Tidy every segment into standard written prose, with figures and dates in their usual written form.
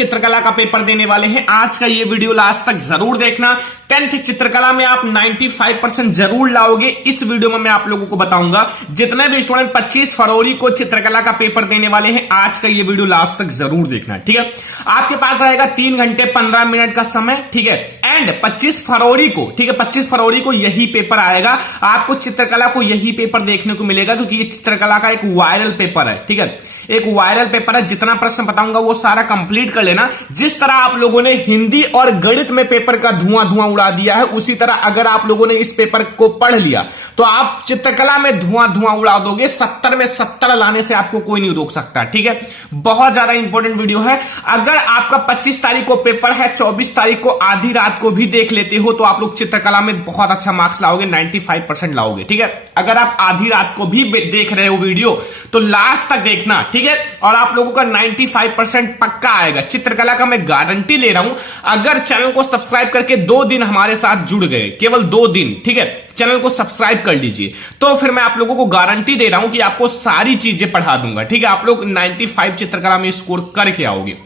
चित्रकला का पेपर देने वाले हैं। आज का ये वीडियो लास्ट तक जरूर देखना। 10th चित्रकला में आप 95% जरूर लाओगे। इस वीडियो में मैं आप लोगों को बताऊंगा जितने भी स्टूडेंट 25 फरवरी को चित्रकला का पेपर देने वाले हैं, आज का ये वीडियो लास्ट तक जरूर देखना। ठीक है, आपके पास रहेगा 3 घंटे 15 मिनट का समय। ठीक है, एंड 25 फरवरी को, ठीक है, 25 फरवरी को यही पेपर आएगा। आपको चित्रकला को यही पेपर देखने को मिलेगा क्योंकि ये चित्रकला का एक वायरल पेपर है। ठीक है, एक वायरल पेपर है। जितना प्रश्न बताऊंगा वो सारा कंप्लीट कर लेना। जिस तरह आप लोगों ने हिंदी और गणित में पेपर का धुआं उड़ा दिया है, उसी तरह अगर आप लोगों ने इस पेपर को पढ़ लिया तो आप चित्रकला में धुआं उड़ा दोगे। 70 में 70 लाने से आपको कोई नहीं रोक सकता। ठीक है, बहुत ज्यादा इंपॉर्टेंट वीडियो है। अगर आपका 25 तारीख को पेपर है, 24 तारीख को आधी रात को भी देख लेते हो तो आप लोग चित्रकला में बहुत अच्छा मार्क्स लाओगे, 95% लाओगे। ठीक है, अगर आप आधी रात को भी देख रहे हो वीडियो तो लास्ट तक देखना। ठीक है, और आप लोगों का 95% पक्का आएगा। चित्रकला का मैं गारंटी ले रहा हूं। अगर चैनल को सब्सक्राइब करके 2 दिन हमारे साथ जुड़ गए, केवल 2 दिन, ठीक है, चैनल को सब्सक्राइब कर लीजिए, तो फिर मैं आप लोगों को गारंटी दे रहा हूं कि आपको सारी चीजें पढ़ा दूंगा। ठीक है, आप लोग 95 चित्रकला में स्कोर करके आओगे।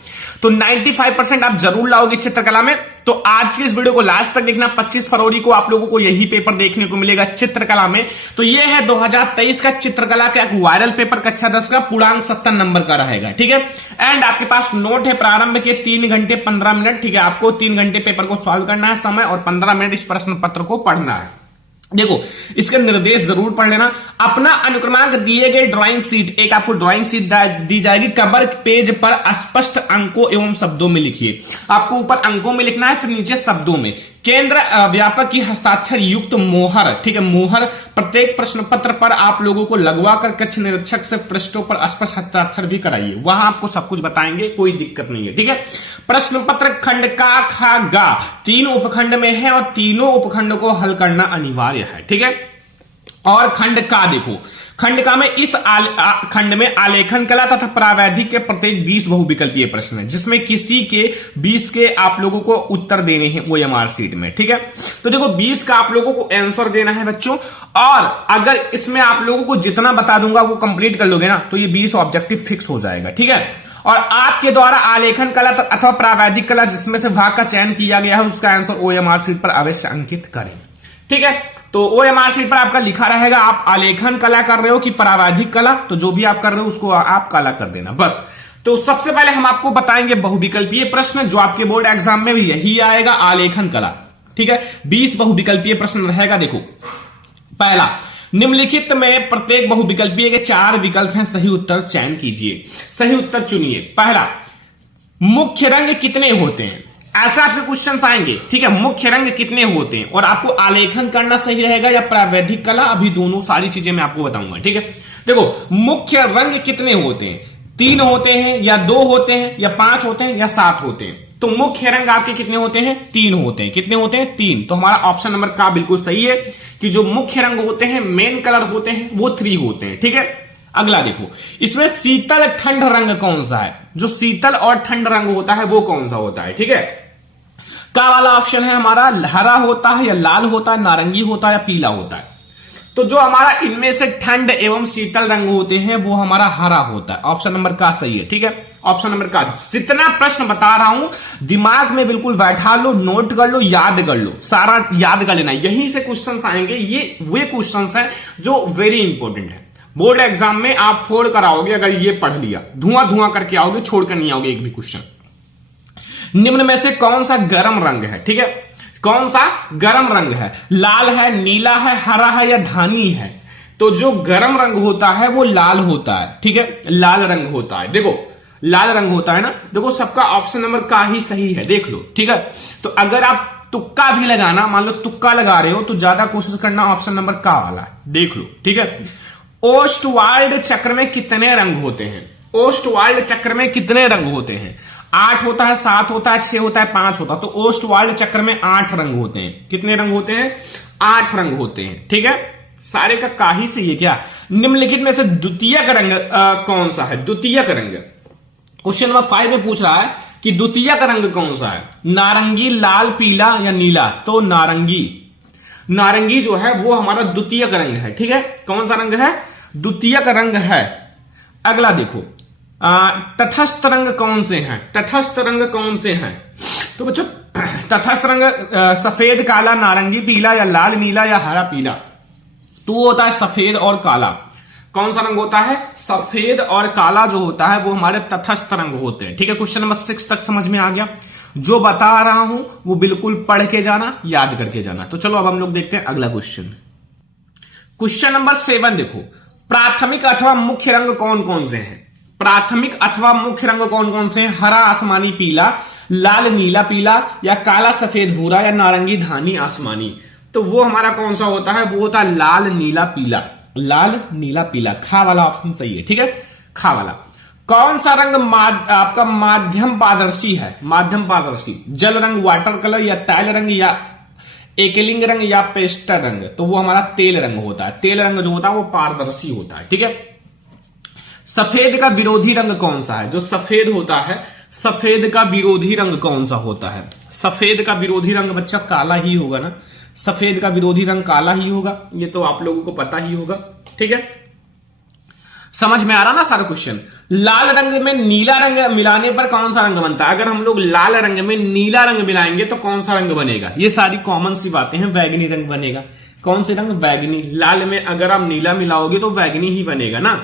तो 95% आप जरूर लाओगे चित्रकला में। तो आज के इस वीडियो को लास्ट तक देखना। 25 फरवरी को आप लोगों को यही पेपर देखने को मिलेगा चित्रकला में। तो यह है 2023 का चित्रकला का एक वायरल पेपर, कक्षा 10 का, पूर्णांक 70 नंबर का रहेगा। ठीक है, एंड आपके पास नोट है प्रारंभ के 3 घंटे 15 मिनट। ठीक है, आपको 3 घंटे पेपर को सॉल्व करना है समय, और 15 मिनट इस प्रश्न पत्र को पढ़ना है। देखो, इसके निर्देश जरूर पढ़ लेना। अपना अनुक्रमांक दिए गए ड्राइंग शीट, एक आपको ड्राइंग शीट दी जाएगी। कवर पेज पर स्पष्ट अंकों एवं शब्दों में लिखिए। आपको ऊपर अंकों में लिखना है, फिर नीचे शब्दों में। केंद्र व्यापक की हस्ताक्षर युक्त मोहर, ठीक है, मोहर प्रत्येक प्रश्न पत्र पर आप लोगों को लगवा कर कक्ष निरीक्षक से पृष्ठों पर स्पष्ट हस्ताक्षर भी कराइए। वहां आपको सब कुछ बताएंगे, कोई दिक्कत नहीं है। ठीक है, प्रश्न पत्र खंड का, खा, गा 3 उपखंड में है और तीनों उपखंड को हल करना अनिवार्य है। ठीक है, और खंड का देखो, खंड का में इस खंड में आलेखन कला तथा प्रावैधिक के प्रत्येक 20 बहुविकल्पीय प्रश्न है, जिसमें किसी के 20 के आप लोगों को उत्तर देने हैं OMR शीट में। ठीक है, तो देखो 20 का आप लोगों को आंसर देना है बच्चों, और अगर इसमें आप लोगों को जितना बता दूंगा वो कंप्लीट कर लोगे ना तो ये 20 ऑब्जेक्टिव फिक्स हो जाएगा। ठीक है, और आपके द्वारा आलेखन कला अथवा प्रावैधिक कला जिसमें से भाग का चयन किया गया है उसका आंसर OMR शीट पर अवश्य अंकित करें। ठीक है, तो OMR शीट पर आपका लिखा रहेगा आप आलेखन कला कर रहे हो कि प्रावैधिक कला, तो जो भी आप कर रहे हो उसको आप कला कर देना बस। तो सबसे पहले हम आपको बताएंगे बहुविकल्पीय प्रश्न, जो आपके बोर्ड एग्जाम में भी यही आएगा, आलेखन कला। ठीक है, 20 बहुविकल्पीय प्रश्न रहेगा। देखो, पहला, निम्नलिखित में प्रत्येक बहुविकल्पीय के 4 विकल्प हैं, सही उत्तर चयन कीजिए, सही उत्तर चुनिए। पहला, मुख्य रंग कितने होते हैं, ऐसा आपके क्वेश्चन आएंगे। ठीक है, मुख्य रंग कितने होते हैं, और आपको आलेखन करना सही रहेगा या प्रावैधिक कला, अभी दोनों सारी चीजें मैं आपको बताऊंगा। ठीक है, देखो, मुख्य रंग कितने होते हैं, 3 होते हैं या 2 होते हैं या 5 होते हैं या 7 होते हैं। तो मुख्य रंग आपके कितने होते हैं, 3 होते हैं। कितने होते हैं, 3। तो हमारा ऑप्शन नंबर का बिल्कुल सही है कि जो मुख्य रंग होते हैं, मेन कलर होते हैं, वो 3 होते हैं। ठीक है, अगला देखो, इसमें शीतल ठंड रंग कौन सा है, जो शीतल और ठंड रंग होता है वो कौन सा होता है। ठीक है, का वाला ऑप्शन है हमारा हरा होता है या लाल होता है, नारंगी होता है या पीला होता है। तो जो हमारा इनमें से ठंड एवं शीतल रंग होते हैं वो हमारा हरा होता है। ऑप्शन नंबर का सही है। ठीक है, ऑप्शन नंबर का। जितना प्रश्न बता रहा हूं दिमाग में बिल्कुल बैठा लो, नोट कर लो, याद कर लो, सारा याद कर लेना। यहीं से क्वेश्चंस आएंगे, ये वे क्वेश्चंस हैं जो वेरी इंपॉर्टेंट है। बोर्ड एग्जाम में आप फोड़ कर आओगे अगर ये पढ़ लिया, धुआं करके आओगे, छोड़कर नहीं आओगे एक भी क्वेश्चन। निम्न में से कौन सा गर्म रंग है, ठीक है, कौन सा गर्म रंग है, लाल है, नीला है, हरा है या धानी है। तो जो गर्म रंग होता है वो लाल होता है। ठीक है, लाल रंग होता है। देखो, लाल रंग होता है ना। देखो, सबका ऑप्शन नंबर का ही सही है, देख लो। ठीक है, तो अगर आप तुक्का भी लगाना, मान लो तुक्का लगा रहे हो तो ज्यादा कोशिश करना ऑप्शन नंबर का वाला है, देख लो। ठीक है, ओस्टवाल्ड चक्र में कितने रंग होते हैं, ओस्टवाल्ड चक्र में कितने रंग होते हैं, 8 होता है, 7 होता है, 6 होता है, 5 होता है। तो ओस्टवाल्ड चक्र में 8 रंग होते हैं। कितने रंग होते हैं, 8 रंग होते हैं। ठीक है, सारे का ही सही है क्या। निम्नलिखित में से द्वितीयक रंग कौन सा है, द्वितीयक रंग। क्वेश्चन नंबर 5 में पूछ रहा है कि द्वितीयक रंग कौन सा है, नारंगी, लाल, पीला या नीला। तो नारंगी, नारंगी जो है वो हमारा द्वितीयक रंग है। ठीक है, कौन सा रंग है, द्वितीयक रंग है। अगला देखो, तटस्थ रंग कौन से हैं? तटस्थ रंग कौन से हैं? तो बच्चों तटस्थ रंग सफेद, काला, नारंगी, पीला या लाल, नीला या हरा, पीला। तो वो होता है सफेद और काला। कौन सा रंग होता है? सफेद और काला जो होता है वो हमारे तटस्थ रंग होते हैं। ठीक है, क्वेश्चन नंबर 6 तक समझ में आ गया। जो बता रहा हूं वो बिल्कुल पढ़ के जाना, याद करके जाना। तो चलो अब हम लोग देखते हैं अगला क्वेश्चन। क्वेश्चन नंबर 7 देखो, प्राथमिक अथवा मुख्य रंग कौन कौन से हैं? प्राथमिक अथवा मुख्य रंग कौन कौन से हैं? हरा, आसमानी, पीला, लाल, नीला, पीला या काला, सफेद, भूरा या नारंगी, धानी, आसमानी। तो वो हमारा कौन सा होता है? वो होता है लाल, नीला, पीला। लाल, नीला, पीला, खा वाला ऑप्शन सही है। ठीक है, खा वाला। कौन सा रंग आपका माध्यम पारदर्शी है? माध्यम पारदर्शी, जल रंग, वाटर कलर या टाइल रंग या एकलिंग रंग या पेस्टर रंग। तो वो हमारा तेल रंग होता है। तेल रंग जो होता है वो पारदर्शी होता है। ठीक है, सफेद का विरोधी रंग कौन सा है? जो सफेद होता है, सफेद का विरोधी रंग कौन सा होता है? सफेद का विरोधी रंग बच्चा काला ही होगा ना। सफेद का विरोधी रंग काला ही होगा, ये तो आप लोगों को पता ही होगा। ठीक है, समझ में आ रहा ना सारा क्वेश्चन। लाल रंग में नीला रंग मिलाने पर कौन सा रंग बनता है? अगर हम लोग लाल रंग में नीला रंग मिलाएंगे तो कौन सा रंग बनेगा? ये सारी कॉमन सी बातें हैं। बैगनी रंग बनेगा। कौन से रंग? बैगनी। लाल में अगर आप नीला मिलाओगे तो बैगनी ही बनेगा ना।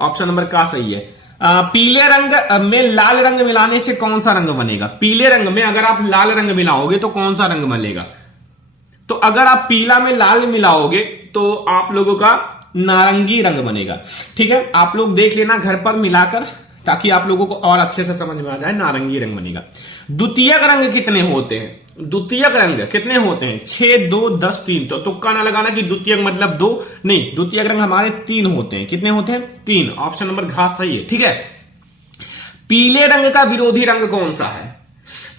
ऑप्शन नंबर का सही है। पीले रंग में लाल रंग मिलाने से कौन सा रंग बनेगा? पीले रंग में अगर आप लाल रंग मिलाओगे तो कौन सा रंग बनेगा? तो अगर आप पीला में लाल मिलाओगे तो आप लोगों का नारंगी रंग बनेगा। ठीक है, आप लोग देख लेना घर पर मिलाकर, ताकि आप लोगों को और अच्छे से समझ में आ जाए। नारंगी रंग बनेगा। द्वितीयक रंग कितने होते हैं? द्वितीयक रंग कितने होते हैं? 6, 2, 10, 3। तो तुक्का ना लगाना कि द्वितीयक मतलब 2, नहीं, द्वितीयक रंग हमारे 3 होते हैं। कितने होते हैं? 3। ऑप्शन नंबर घ सही है। ठीक है, पीले रंग का विरोधी रंग कौन सा है?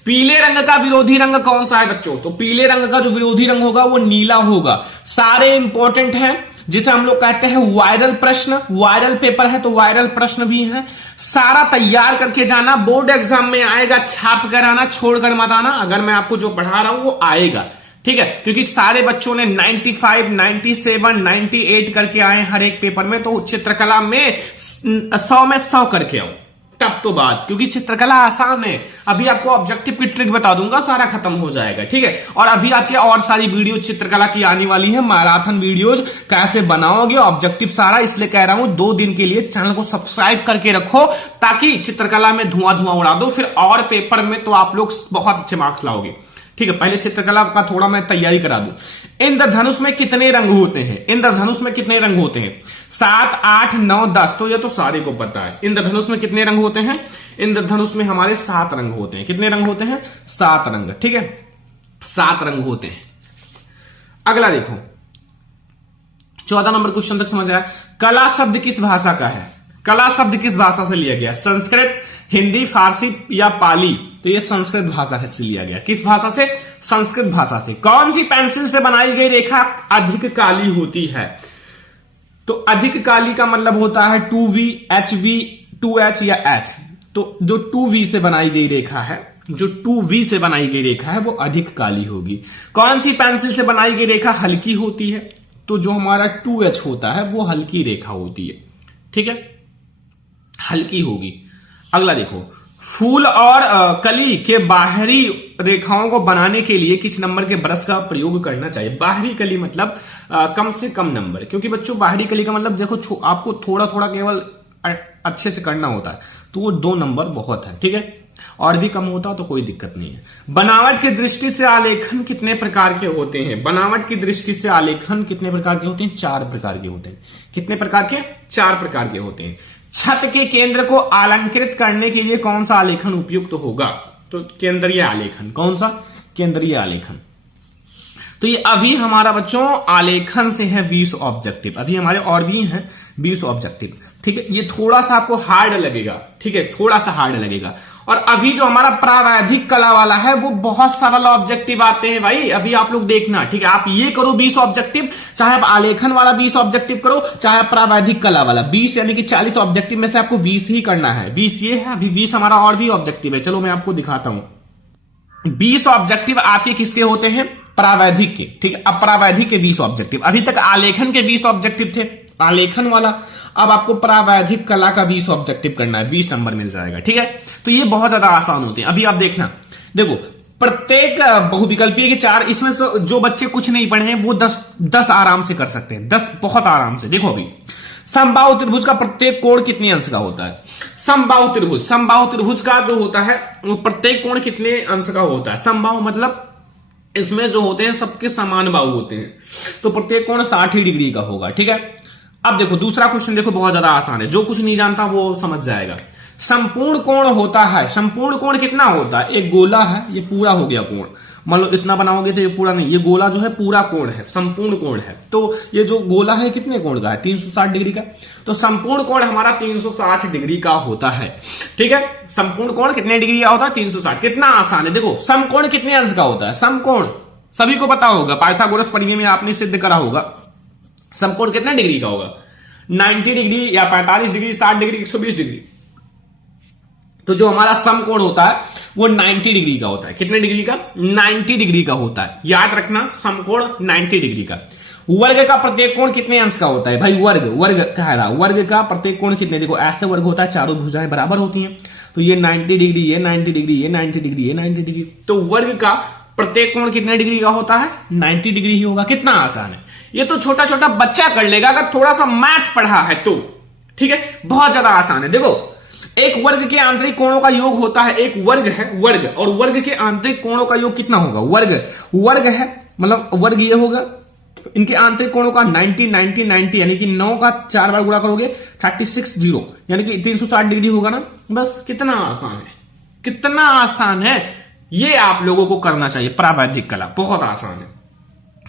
पीले रंग का विरोधी रंग कौन सा है बच्चों? तो पीले रंग का जो विरोधी रंग होगा वो नीला होगा। सारे इंपॉर्टेंट हैं, जिसे हम लोग कहते हैं वायरल प्रश्न। वायरल पेपर है तो वायरल प्रश्न भी है। सारा तैयार करके जाना, बोर्ड एग्जाम में आएगा। छाप कर आना, छोड़कर मत आना। अगर मैं आपको जो पढ़ा रहा हूं वो आएगा। ठीक है, क्योंकि सारे बच्चों ने 95, 97, 98 करके आए हर एक पेपर में। तो चित्रकला में 100 में 100 करके आओ, तब तो बात, क्योंकि चित्रकला आसान है। अभी आपको ऑब्जेक्टिव की ट्रिक बता दूंगा, सारा खत्म हो जाएगा। ठीक है, और अभी आपके और सारी वीडियो चित्रकला की आने वाली है। मैराथन वीडियोज कैसे बनाओगे, ऑब्जेक्टिव सारा। इसलिए कह रहा हूं 2 दिन के लिए चैनल को सब्सक्राइब करके रखो, ताकि चित्रकला में धुआं धुआं उड़ा दो। फिर और पेपर में तो आप लोग बहुत अच्छे मार्क्स लाओगे। ठीक है, पहले चित्रकला का थोड़ा मैं तैयारी करा दूं। इंद्रधनुष में कितने रंग होते हैं? इंद्रधनुष में कितने रंग होते हैं? 7, 8, 9, 10। तो ये तो सारे को पता है। इंद्रधनुष में कितने रंग होते हैं? इंद्रधनुष में हमारे 7 रंग होते हैं। कितने रंग होते हैं? 7 रंग। ठीक है, 7 रंग होते हैं। अगला देखो, 14 नंबर क्वेश्चन तक समझ आया। कला शब्द किस भाषा का है? कला शब्द किस भाषा से लिया गया? संस्कृत, हिंदी, फारसी या पाली? तो ये संस्कृत भाषा से लिया गया। किस भाषा से? संस्कृत भाषा से। कौन सी पेंसिल से बनाई गई रेखा अधिक काली होती है? तो अधिक काली का मतलब होता है 2V, HV, 2H या H। तो जो 2V से बनाई गई रेखा है, जो 2V से बनाई गई रेखा है वो अधिक काली होगी। कौन सी पेंसिल से बनाई गई रेखा हल्की होती है? तो जो हमारा 2H होता है वो हल्की रेखा होती है। ठीक है, हल्की होगी। अगला देखो, फूल और कली के बाहरी रेखाओं को बनाने के लिए किस नंबर के ब्रश का प्रयोग करना चाहिए? बाहरी कली मतलब कम से कम नंबर, क्योंकि बच्चों बाहरी कली का मतलब देखो आपको थोड़ा थोड़ा केवल अच्छे से करना होता है, तो वो 2 नंबर बहुत है। ठीक है, और भी कम होता तो कोई दिक्कत नहीं है। बनावट की दृष्टि से आलेखन कितने प्रकार के होते हैं? बनावट की दृष्टि से आलेखन कितने प्रकार के होते हैं? 4 प्रकार के होते हैं। कितने प्रकार के? 4 प्रकार के होते हैं। छत के केंद्र को अलंकृत करने के लिए कौन सा आलेखन उपयुक्त होगा? तो केंद्रीय आलेखन। कौन सा? केंद्रीय आलेखन। तो ये अभी हमारा बच्चों आलेखन से है 20 ऑब्जेक्टिव। अभी हमारे और भी हैं 20 ऑब्जेक्टिव। ठीक है, ये थोड़ा सा आपको हार्ड लगेगा। ठीक है, थोड़ा सा हार्ड लगेगा। और अभी जो हमारा प्रावैधिक कला वाला है वो बहुत सरल ऑब्जेक्टिव आते हैं भाई। अभी आप लोग देखना। ठीक है, आप ये करो 20 ऑब्जेक्टिव, चाहे आप आलेखन वाला 20 ऑब्जेक्टिव करो, चाहे आप प्रावैधिक कला वाला 20, यानी कि 40 ऑब्जेक्टिव में से आपको 20 ही करना है। 20 ये है, अभी 20 हमारा और भी ऑब्जेक्टिव है। चलो मैं आपको दिखाता हूं। 20 ऑब्जेक्टिव आपके किसके होते हैं? प्रावैधिक के। ठीक है, अब प्रावैधिक के 20 ऑब्जेक्टिव। अभी तक आलेखन के 20 ऑब्जेक्टिव थे। आलेखन वाला। अब आपको प्रावैधिक कला का 20 ऑब्जेक्टिव करना है, 20 नंबर मिल जाएगा, ठीक है। तो ये बहुत ज्यादा आसान होते हैं। अभी आप देखना, देखो प्रत्येक बहुविकल्पीय के 4, इसमें से जो बच्चे कुछ नहीं पढ़े हैं वो 10 आराम से कर सकते हैं, 10 बहुत आराम से। देखो अभी समबाहु त्रिभुज का प्रत्येक कोण कितने अंश का होता है? समबाहु त्रिभुज का जो होता है वो प्रत्येक कोण कितने अंश का होता है? समबाहु मतलब इसमें जो होते हैं सबके समान बाहु होते हैं, तो प्रत्येक कोण 60 डिग्री का होगा, ठीक है। अब देखो दूसरा क्वेश्चन, देखो बहुत ज्यादा आसान है, जो कुछ नहीं जानता वो समझ जाएगा। संपूर्ण कोण होता है, संपूर्ण कोण कितना होता है? एक गोला है, ये पूरा हो गया कोण, मान लो इतना बनाओगे तो ये पूरा नहीं, ये गोला जो है पूरा कोण है, संपूर्ण कोण है। तो ये जो गोला है कितने कोण का है? 360 डिग्री का। तो संपूर्ण कोण हमारा 360 डिग्री का होता है, ठीक है। संपूर्ण कोण कितने डिग्री का होता है? 360। कितना आसान है। देखो समकोण कितने अंश का होता है? समकोण सभी को पता होगा, पाइथागोरस प्रमेय में आपने सिद्ध करा होगा। समकोण कितने डिग्री का होगा? 90 डिग्री या 45 डिग्री, 60 डिग्री, 120 डिग्री। तो जो हमारा समकोण होता है वो 90 डिग्री का होता है। कितने डिग्री का? 90 डिग्री का होता है। याद रखना, समकोण 90 डिग्री का। वर्ग का प्रत्येक कोण कितने अंश का होता है भाई? वर्ग कह रहा, वर्ग का प्रत्येक कोण कितने? देखो ऐसे वर्ग होता है, चारों भुजाएं बराबर होती हैं, तो ये 90 डिग्री, ये 90 डिग्री, ये 90 डिग्री, ये 90 डिग्री। तो वर्ग का प्रत्येक कोण कितने डिग्री का होता है? 90 डिग्री ही होगा। कितना आसान है, ये तो छोटा छोटा बच्चा कर लेगा अगर थोड़ा सा मैथ पढ़ा है तो, ठीक है। बहुत ज्यादा आसान है। देखो एक वर्ग के आंतरिक कोणों का योग होता है, एक वर्ग है वर्ग, और वर्ग के आंतरिक कोणों का योग कितना होगा? वर्ग है मतलब वर्ग ये होगा, इनके आंतरिक कोणों का 90 90 90, यानी कि 9 का 4 बार गुणा करोगे 36 0, यानी कि 360 डिग्री होगा ना। बस कितना आसान है, कितना आसान है। ये आप लोगों को करना चाहिए, प्रावैधिक कला बहुत आसान है,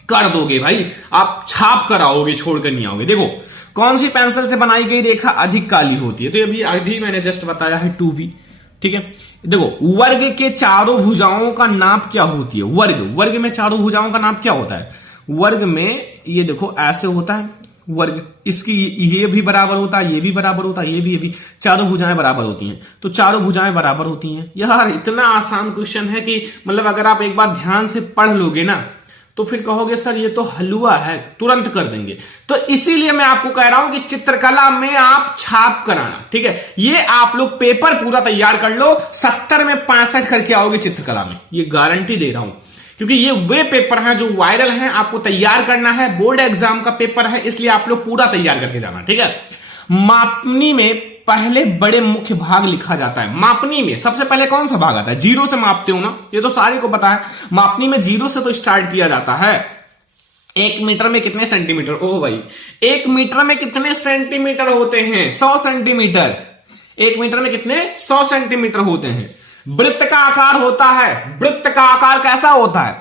कर दोगे भाई, आप छाप कर आओगे, छोड़कर नहीं आओगे। देखो कौन सी पेंसिल से बनाई गई रेखा अधिक काली होती है? तो अभी मैंने जस्ट बताया है 2V, ठीक है। देखो वर्ग के चारों भुजाओं का नाप क्या होती है? वर्ग में चारों भुजाओं का नाप क्या होता है? वर्ग में ये देखो ऐसे होता है वर्ग, इसकी ये भी बराबर होता है, ये भी बराबर होता है, ये भी चारों भुजाएं बराबर होती हैं, तो चारों भुजाएं बराबर होती हैं। यार इतना आसान क्वेश्चन है कि मतलब अगर आप एक बार ध्यान से पढ़ लोगे ना तो फिर कहोगे सर ये तो हलवा है, तुरंत कर देंगे। तो इसीलिए मैं आपको कह रहा हूं कि चित्रकला में आप छाप कराना, ठीक है। ये आप लोग पेपर पूरा तैयार कर लो, 70 में 65 करके आओगे चित्रकला में, ये गारंटी दे रहा हूं, क्योंकि ये वे पेपर हैं जो वायरल हैं, आपको तैयार करना है, बोर्ड एग्जाम का पेपर है, इसलिए आप लोग पूरा तैयार करके जाना, ठीक है। मापनी में पहले बड़े मुख्य भाग लिखा जाता है। मापनी में सबसे पहले कौन सा भाग आता है? 0 से मापते हो ना, ये तो सारे को पता है। मापनी में 0 से तो स्टार्ट किया जाता है। 1 मीटर में कितने सेंटीमीटर? ओ भाई 1 मीटर में कितने सेंटीमीटर होते हैं? 100 सेंटीमीटर। 1 मीटर में कितने? 100 सेंटीमीटर होते हैं। वृत्त का आकार होता है, वृत्त का आकार कैसा होता है?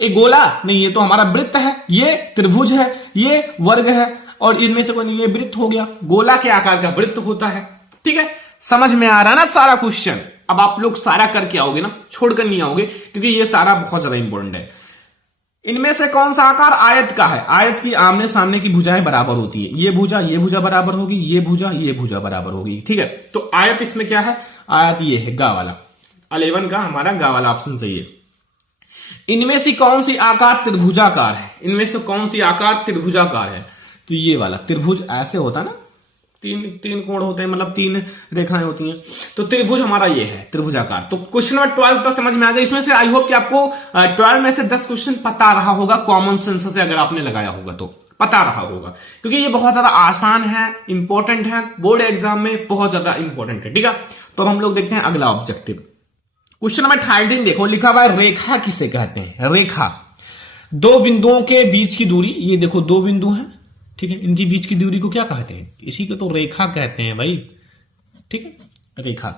एक गोला नहीं, ये तो हमारा वृत्त है, ये त्रिभुज है, ये वर्ग है, और इनमें से कोई नहीं, ये वृत्त हो गया, गोला के आकार का वृत्त होता है, ठीक है। समझ में आ रहा है ना सारा क्वेश्चन? अब आप लोग सारा करके आओगे ना, छोड़कर नहीं आओगे, क्योंकि ये सारा बहुत ज्यादा इंपॉर्टेंट है। इनमें से कौन सा आकार आयत का है? आयत की आमने सामने की भुजाएं बराबर होती है, ये भुजा बराबर होगी, ये भुजा बराबर होगी, ठीक है। तो आयत इसमें क्या है? आयत ये है गा वाला, 11 का हमारा गा वाला ऑप्शन सही है। इनमें से कौन सी आकार त्रिभुजाकार है? इनमें से कौन सी आकार त्रिभुजाकार है? तो ये वाला त्रिभुज ऐसे होता है ना, तीन कोण होते हैं, मतलब 3 रेखाएं होती हैं, तो त्रिभुज हमारा ये है, त्रिभुजाकार। तो क्वेश्चन नंबर 12 तो समझ में आ गया। इसमें से आई होप कि आपको 12 में से 10 क्वेश्चन पता रहा होगा, कॉमन सेंस से अगर आपने लगाया होगा तो पता रहा होगा, क्योंकि ये बहुत ज्यादा आसान है, इंपॉर्टेंट है, बोर्ड एग्जाम में बहुत ज्यादा इंपॉर्टेंट है, ठीक है। तो अब हम लोग देखते हैं अगला ऑब्जेक्टिव। क्वेश्चन नंबर 13 देखो, लिखा हुआ है रेखा किसे कहते हैं? रेखा, 2 बिंदुओं के बीच की दूरी, ये देखो 2 बिंदु हैं, ठीक है, इनकी बीच की दूरी को क्या कहते हैं? इसी को तो रेखा कहते हैं भाई, ठीक है, रेखा।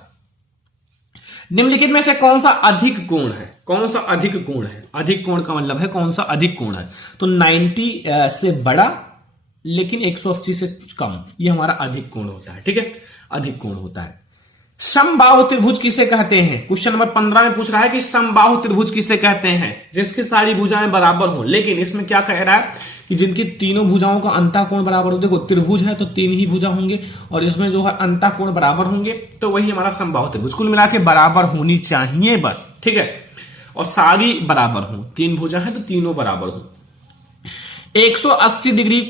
निम्नलिखित में से कौन सा अधिक कोण है? कौन सा अधिक कोण है? अधिक कोण का मतलब है कौन सा अधिक कोण है? तो 90 से बड़ा लेकिन 180 से कम, ये हमारा अधिक कोण होता है, ठीक है, अधिक कोण होता है। समबाहु त्रिभुज किसे कहते हैं? क्वेश्चन नंबर 15 में पूछ रहा है कि समबाहु त्रिभुज किसे कहते हैं? जिसकी सारी भुजाएं बराबर हो, लेकिन इसमें क्या कह रहा है कि जिनकी तीनों भुजाओं का अंतःकोण बराबर हो। देखो त्रिभुज है तो 3 ही भुजा होंगे, और इसमें जो है अंतःकोण बराबर होंगे, तो वही हमारा समबाहु त्रिभुज। कुल मिला के बराबर होनी चाहिए बस, ठीक है, और सारी बराबर हो। 3 भुजा है तो तीनों बराबर हो। 180 डिग्री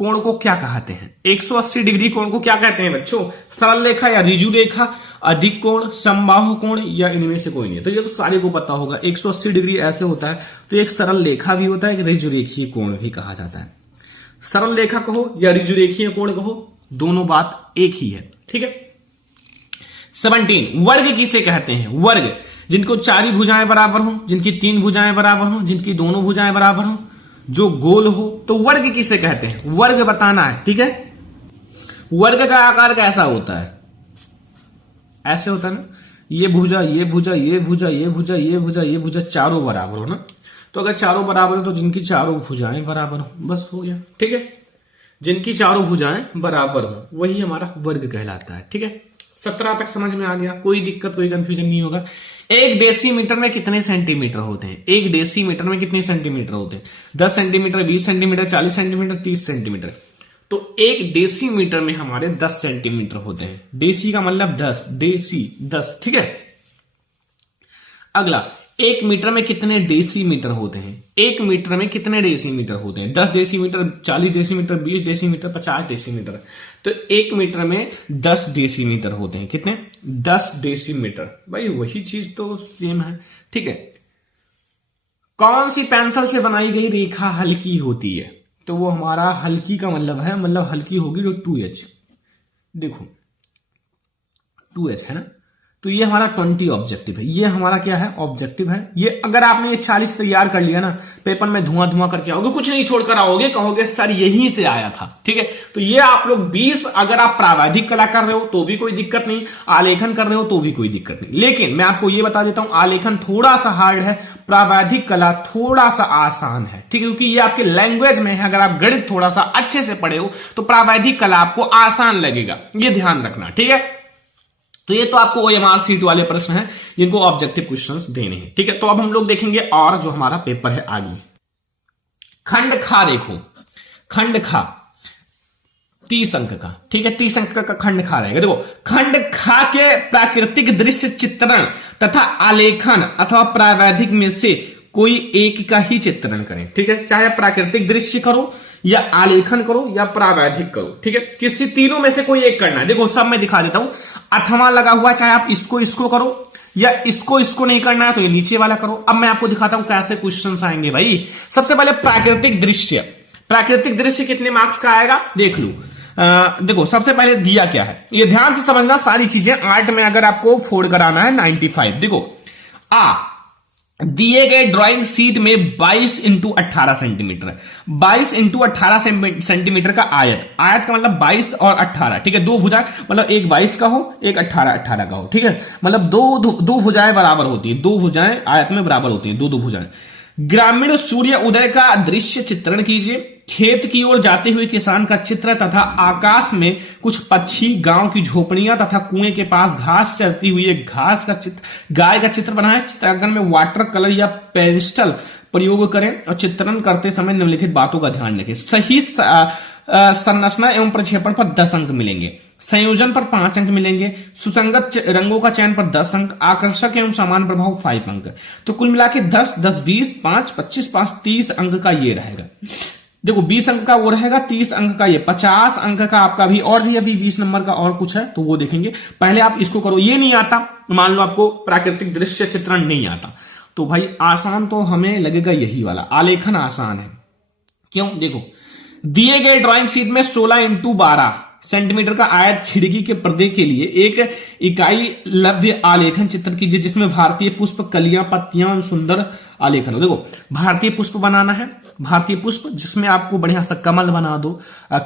कोण को क्या कहते हैं? 180 डिग्री कोण को क्या कहते हैं बच्चों? सरल रेखा या ऋजु रेखा, अधिक कोण, समबाहु कोण, या इनमें से कोई नहीं? तो ये तो सारे को पता होगा। 180 डिग्री ऐसे होता है, तो एक सरल रेखा भी होता है, एक ऋजु रेखीय कोण भी कहा जाता है। सरल रेखा कहो या ऋजु रेखीय कोण कहो, दोनों बात एक ही है, ठीक है। 17 वर्ग किसे कहते हैं? वर्ग जिनको चारी भुजाएं बराबर हो, जिनकी 3 भुजाएं बराबर हो, जिनकी दोनों भुजाएं बराबर हो, जो गोल हो, तो वर्ग किसे कहते हैं? वर्ग बताना है, ठीक है। वर्ग का आकार कैसा होता है? ऐसे होता है ना, ये भुजा, ये भुजा, ये भुजा, ये भुजा, ये भुजा, ये भुजा, चारों बराबर हो ना। तो अगर चारों बराबर हो तो जिनकी चारों भुजाएं बराबर हो, बस हो गया, ठीक है। जिनकी चारों भुजाएं बराबर हो वही हमारा वर्ग कहलाता है, ठीक है। 17 तक समझ में आ गया, कोई दिक्कत कोई कंफ्यूजन नहीं होगा। एक डेसीमीटर में कितने सेंटीमीटर होते हैं? एक डेसीमीटर में कितने सेंटीमीटर होते हैं? 10 सेंटीमीटर, 20 सेंटीमीटर, 40 सेंटीमीटर, 30 सेंटीमीटर। तो एक डेसीमीटर में हमारे 10 सेंटीमीटर होते हैं। डेसी का मतलब 10, डेसी 10, ठीक है। अगला, एक मीटर में कितने डेसीमीटर होते हैं? एक मीटर में कितने डेसीमीटर होते हैं? 10 डेसीमीटर, 40 डेसीमीटर, 20 डेसीमीटर, 50 डेसीमीटर। तो एक मीटर में 10 डेसीमीटर होते हैं। कितने? 10 डेसीमीटर। भाई वही चीज तो सेम है, ठीक है। कौन सी पेंसिल से बनाई गई रेखा हल्की होती है? तो वो हमारा हल्की का मतलब है, मतलब हल्की होगी तो 2H। देखो 2H है ना, तो ये हमारा 20 ऑब्जेक्टिव है। ये हमारा क्या है? ऑब्जेक्टिव है। ये अगर आपने ये 40 तैयार कर लिया ना, पेपर में धुआं धुआं करके आओगे, कुछ नहीं छोड़कर आओगे, कहोगे सर यहीं से आया था, ठीक है। तो ये आप लोग 20, अगर आप प्रावैधिक कला कर रहे हो तो भी कोई दिक्कत नहीं, आलेखन कर रहे हो तो भी कोई दिक्कत नहीं। लेकिन मैं आपको ये बता देता हूं, आलेखन थोड़ा सा हार्ड है, प्रावैधिक कला थोड़ा सा आसान है, ठीक है। क्योंकि ये आपके लैंग्वेज में है। अगर आप गणित थोड़ा सा अच्छे से पढ़े हो तो प्रावैधिक कला आपको आसान लगेगा, ये ध्यान रखना, ठीक है। तो ये तो आपको OMR सीट वाले प्रश्न हैं जिनको ऑब्जेक्टिव क्वेश्चंस देने हैं, ठीक है। तो अब हम लोग देखेंगे और जो हमारा पेपर है आगे। खंड खा देखो, खंड खा 30 अंक का, ठीक है। 30 अंक का खंड खा रहेगा। देखो खंड खा के प्राकृतिक दृश्य चित्रण तथा आलेखन अथवा प्रावैधिक में से कोई एक का ही चित्रण करें, ठीक है। चाहे प्राकृतिक दृश्य करो या आलेखन करो या प्रावैधिक करो, ठीक है। किसी तीनों में से कोई एक करना है। देखो सब मैं दिखा देता हूं, 8वां लगा हुआ, चाहे आप इसको करो या इसको नहीं करना है तो ये नीचे वाला करो। अब मैं आपको दिखाता हूं कैसे क्वेश्चंस आएंगे भाई। सबसे पहले प्राकृतिक दृश्य। प्राकृतिक दृश्य कितने मार्क्स का आएगा देख लो। देखो सबसे पहले दिया क्या है, ये ध्यान से समझना सारी चीजें। आर्ट में अगर आपको फोड़ कराना है 95। देखो दिए गए ड्राइंग शीट में 22 × 18 सेंटीमीटर, 22 × 18 सेंटीमीटर का आयत। आयत का मतलब 22 और 18, ठीक है। दो भुजाएं, मतलब एक 22 का हो, एक 18 का हो, ठीक है। मतलब दो भुजाएं बराबर होती है, दो भुजाएं आयत में बराबर होती हैं, दो भुजाएं। ग्रामीण सूर्य उदय का दृश्य चित्रण कीजिए। खेत की ओर जाते हुए किसान का चित्र तथा आकाश में कुछ पक्षी, गांव की झोपड़ियां तथा कुएं के पास घास चरती हुई एक घास का चित्र, गाय का चित्र बनाएं। चित्रांकन में वाटर कलर या पेंसिल प्रयोग करें और चित्रण करते समय निम्नलिखित बातों का ध्यान रखें। सही संरचना एवं प्रक्षेपण पर 10 अंक मिलेंगे, संयोजन पर 5 अंक मिलेंगे, सुसंगत रंगों का चयन पर 10 अंक, आकर्षक एवं समान प्रभाव 5 अंक। तो कुल मिला के 10, 10, 20, 5, 25, 5, 30 अंक का ये रहेगा। देखो 20 अंक का वो रहेगा, 30 अंक का ये, 50 अंक का आपका भी, और भी अभी 20 नंबर का और कुछ है तो वो देखेंगे। पहले आप इसको करो। ये नहीं आता, मान लो आपको प्राकृतिक दृश्य चित्रण नहीं आता, तो भाई आसान तो हमें लगेगा यही वाला, आलेखन आसान है। क्यों? देखो दिए गए ड्राइंग शीट में 16 × 12 सेंटीमीटर का आयत खिड़की के पर्दे के लिए एक इकाई लव्य आलेखन चित्र कीजिए जिसमें भारतीय पुष्प, कलियां, पत्तियां, सुंदर आलेखन हो। देखो भारतीय पुष्प बनाना है, भारतीय पुष्प जिसमें आपको बढ़िया सा कमल बना दो,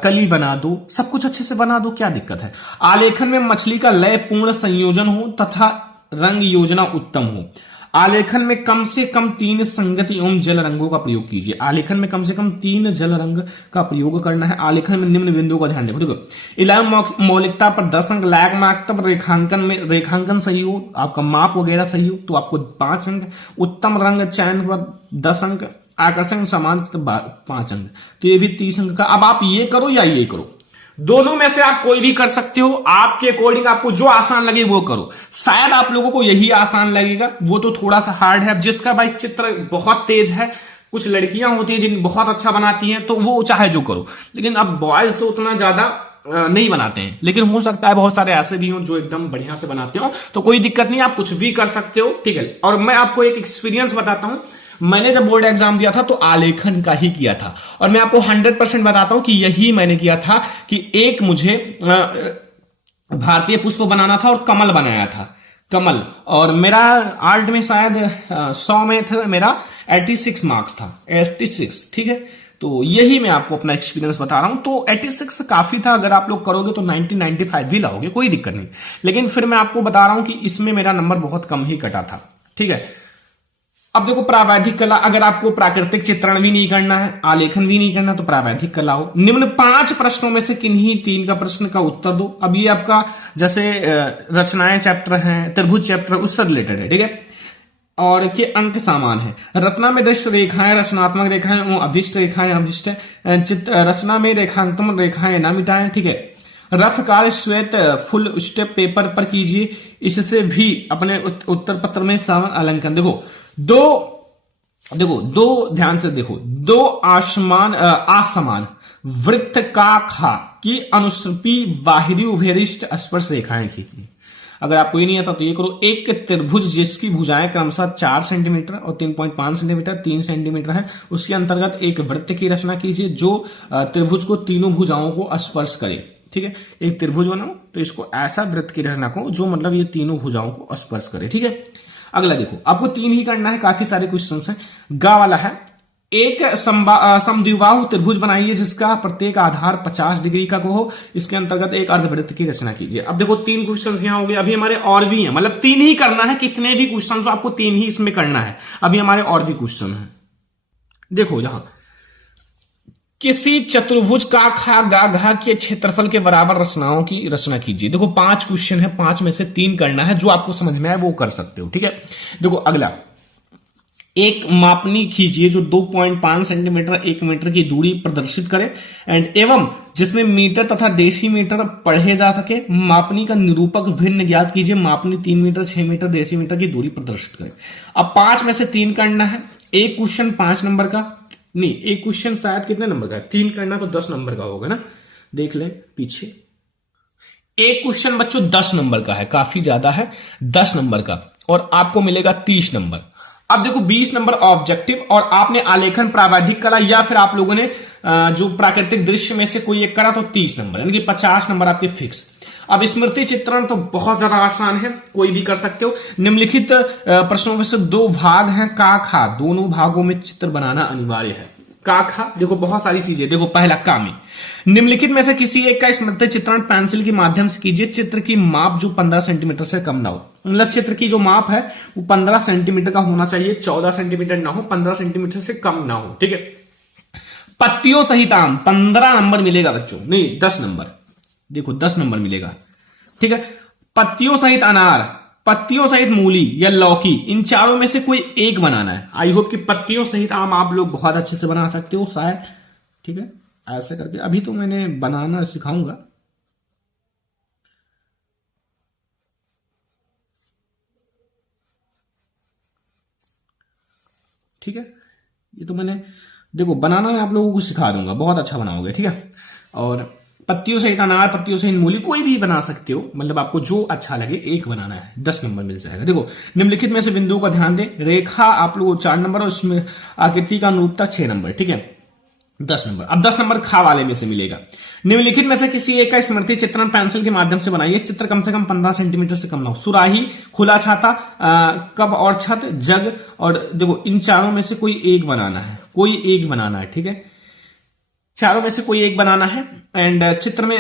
कली बना दो, सब कुछ अच्छे से बना दो, क्या दिक्कत है। आलेखन में मछली का लय पूर्ण संयोजन हो तथा रंग योजना उत्तम हो। आलेखन में कम से कम 3 संगति एवं जल रंगों का प्रयोग कीजिए। आलेखन में कम से कम 3 जल रंग का प्रयोग करना है। आलेखन में निम्न बिंदुओं का ध्यान रखो। देखो इलाम मौलिकता पर 10 अंक, लायक मार्क तब रेखांकन में रेखांकन सही हो, आपका माप वगैरह सही हो तो आपको 5 अंक, उत्तम रंग चयन पर 10 अंक, आकर्षण समान 5 अंक, तो ये भी 30 अंक का। अब आप ये करो या ये करो, दोनों में से आप कोई भी कर सकते हो, आपके अकॉर्डिंग आपको जो आसान लगे वो करो। शायद आप लोगों को यही आसान लगेगा, वो तो थोड़ा सा हार्ड है। अब जिसका भाई चित्र बहुत तेज है कुछ लड़कियां होती हैं जिन बहुत अच्छा बनाती हैं, तो वो चाहे जो करो, लेकिन अब बॉयज तो उतना ज्यादा नहीं बनाते हैं, लेकिन हो सकता है बहुत सारे ऐसे भी हों जो एकदम बढ़िया से बनाते हो, तो कोई दिक्कत नहीं, आप कुछ भी कर सकते हो, ठीक है। और मैं आपको एक एक्सपीरियंस बताता हूं, मैंने जब बोर्ड एग्जाम दिया था तो आलेखन का ही किया था, और मैं आपको 100% बताता हूं कि यही मैंने किया था कि एक मुझे भारतीय पुष्प बनाना था और कमल बनाया था, कमल, और मेरा आर्ट में शायद 100 में था मेरा 86 मार्क्स था, 86, ठीक है। तो यही मैं आपको अपना एक्सपीरियंस बता रहा हूं। तो 86 काफी था, अगर आप लोग करोगे तो 90 95 भी लाओगे, कोई दिक्कत नहीं, लेकिन फिर मैं आपको बता रहा हूं कि इसमें मेरा नंबर बहुत कम ही कटा था, ठीक है। अब देखो प्रावैधिक कला, अगर आपको प्राकृतिक चित्रण भी नहीं करना है, आलेखन भी नहीं करना, तो प्रावैधिक कला हो। निम्न 5 प्रश्नों में से किन्हीं 3 का प्रश्न का उत्तर दो। अब ये आपका जैसे रचनाएं चैप्टर हैं, त्रिभुज चैप्टर, उससे रिलेटेड है, ठीक है। और के अंक समान है। रचना में दृष्ट रेखाएं रचनात्मक रेखाएं और अभिष्ट रेखाएं अभिष्ट रचना में रेखांकन रेखाएं ना मिटाएं, ठीक है। रफ कार्य श्वेत फुल स्टेप पेपर पर कीजिए, इससे भी अपने उत्तर पत्र में सावन अलंकन। दो ध्यान से देखो, दो असमान वृत्तकाखा की अनुश्रुति बाहरी उभयरिष्ट स्पर्श रेखाएं खींचिए। अगर आपको ये नहीं आता तो ये करो। एक त्रिभुज जिसकी भुजाएं क्रमशः 4 सेंटीमीटर और 3.5 सेंटीमीटर 3 सेंटीमीटर है, उसके अंतर्गत एक वृत्त की रचना कीजिए जो त्रिभुज को तीनों भुजाओं को स्पर्श करे, ठीक है। एक त्रिभुज बनाओ तो इसको ऐसा वृत्त की रचना को जो मतलब ये तीनों भुजाओं को स्पर्श करे, ठीक है। अगला देखो, आपको 3 ही करना है, काफी सारे क्वेश्चन हैं। गा वाला है, एक समद्विबाहु त्रिभुज बनाइए जिसका प्रत्येक आधार 50 डिग्री का हो, इसके अंतर्गत एक अर्धवृत्त की रचना कीजिए। अब देखो 3 क्वेश्चन यहां हो गए, अभी हमारे और भी हैं, मतलब 3 ही करना है, कितने भी क्वेश्चन आपको 3 ही इसमें करना है, अभी हमारे और भी क्वेश्चन है। देखो यहां किसी चतुर्भुज का खा गा घा के क्षेत्रफल के बराबर रचनाओं की रचना कीजिए। देखो 5 क्वेश्चन है, 5 में से 3 करना है, जो आपको समझ में आए वो कर सकते हो, ठीक है। देखो अगला, एक मापनी खींचिए जो 2.5 सेंटीमीटर 1 मीटर की दूरी प्रदर्शित करे एवं जिसमें मीटर तथा डेसीमीटर पढ़े जा सके। मापनी का निरूपक भिन्न ज्ञात कीजिए। मापनी 3 मीटर 6 मीटर डेसीमीटर की दूरी प्रदर्शित करे। अब 5 में से 3 करना है। एक क्वेश्चन 5 नंबर का नहीं, एक क्वेश्चन शायद कितने नंबर का है, 3 करना तो 10 नंबर का होगा ना, देख ले पीछे। एक क्वेश्चन बच्चों 10 नंबर का है, काफी ज्यादा है, 10 नंबर का, और आपको मिलेगा 30 नंबर। अब देखो 20 नंबर ऑब्जेक्टिव, और आपने आलेखन प्रावैधिक कला या फिर आप लोगों ने जो प्राकृतिक दृश्य में से कोई एक करा तो 30 नंबर, यानी कि 50 नंबर आपके फिक्स। अब स्मृति चित्रण तो बहुत ज्यादा आसान है, कोई भी कर सकते हो। निम्नलिखित प्रश्नों में से 2 भाग हैं का खा, दोनों भागों में चित्र बनाना अनिवार्य है। का खा देखो बहुत सारी चीजें, देखो पहला का में निम्नलिखित में से किसी एक का स्मृति चित्रण पेंसिल के माध्यम से कीजिए। चित्र की माप जो 15 सेंटीमीटर से कम ना हो, मतलब चित्र की जो माप है वो 15 सेंटीमीटर का होना चाहिए, 14 सेंटीमीटर ना हो, 15 सेंटीमीटर से कम ना हो, ठीक है। पत्तियों सहित आम 15 नंबर मिलेगा बच्चों, नहीं 10 नंबर, देखो 10 नंबर मिलेगा, ठीक है। पत्तियों सहित अनार, पत्तियों सहित मूली या लौकी, इन चारों में से कोई एक बनाना है। आई होप कि पत्तियों सहित आम आप लोग बहुत अच्छे से बना सकते हो शायद, ठीक है। ऐसे करके अभी तो मैंने बनाना सिखाऊंगा, ठीक है। ये तो मैंने देखो बनाना मैं आप लोगों को सिखा दूंगा, बहुत अच्छा बनाओगे, ठीक है। और पत्तियों सहित अनार, पत्तियों सहित मूली, कोई भी बना सकते हो, मतलब आपको जो अच्छा लगे एक बनाना है, 10 नंबर मिल जाएगा। देखो निम्नलिखित में से बिंदुओं का ध्यान दें। रेखा आप लोगों को 4 नंबर और उसमें आकृति का अनुरूपता 6 नंबर, ठीक है, 10 नंबर। अब 10 नंबर खा वाले में से मिलेगा। निम्नलिखित में से किसी एक का स्मृति चित्रण पेंसिल के माध्यम से बनाइए। चित्र कम से कम 15 सेंटीमीटर से कम ना हो। सुराही, खुला छाता, कप और छत, जग, और देखो इन चारों में से कोई एक बनाना है, कोई एक बनाना है, ठीक है। चारों में से कोई एक बनाना है। एंड चित्र में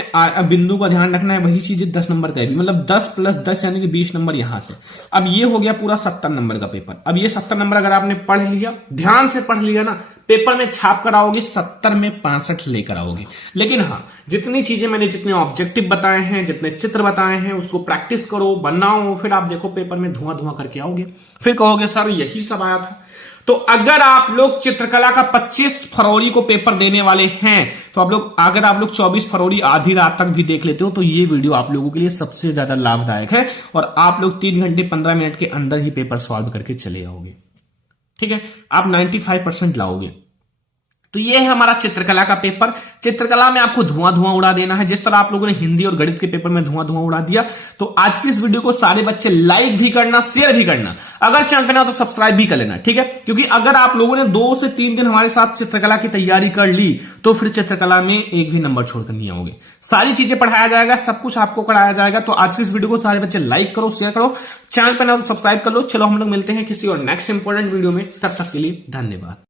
बिंदु का ध्यान रखना है, वही चीज 10 नंबर का है भी, मतलब 10 + 10 यानी कि 20 नंबर यहां से। अब ये हो गया पूरा 70 नंबर का पेपर। अब ये 70 नंबर अगर आपने पढ़ लिया, ध्यान से पढ़ लिया ना, पेपर में छाप कर आओगे 70 में 65 लेकर आओगे। लेकिन हाँ, जितनी चीजें मैंने, जितने ऑब्जेक्टिव बताए हैं, जितने चित्र बताए हैं, उसको प्रैक्टिस करो, बनाओ, फिर आप देखो पेपर में धुआं धुआं करके आओगे, फिर कहोगे सर यही सब आया था। तो अगर आप लोग चित्रकला का 25 फरवरी को पेपर देने वाले हैं, तो अगर आप लोग 24 फरवरी आधी रात तक भी देख लेते हो तो ये वीडियो आप लोगों के लिए सबसे ज्यादा लाभदायक है, और आप लोग 3 घंटे 15 मिनट के अंदर ही पेपर सॉल्व करके चले आओगे। ठीक है, आप 95% लाओगे। तो ये है हमारा चित्रकला का पेपर। चित्रकला में आपको धुआं धुआं उड़ा देना है, जिस तरह आप लोगों ने हिंदी और गणित के पेपर में धुआं धुआं उड़ा दिया। तो आज की इस वीडियो को सारे बच्चे लाइक भी करना, शेयर भी करना, अगर चैनल पे ना तो सब्सक्राइब भी कर लेना, ठीक है। क्योंकि अगर आप लोगों ने 2 से 3 दिन हमारे साथ चित्रकला की तैयारी कर ली तो फिर चित्रकला में एक भी नंबर छोड़कर नहीं आओगे। सारी चीजें पढ़ाया जाएगा, सब कुछ आपको कराया जाएगा। तो आज की इस वीडियो को सारे बच्चे लाइक करो, शेयर करो, चैनल पे ना तो सब्सक्राइब कर लो। चलो हम लोग मिलते हैं किसी और नेक्स्ट इंपॉर्टेंट वीडियो में, तब तक के लिए धन्यवाद।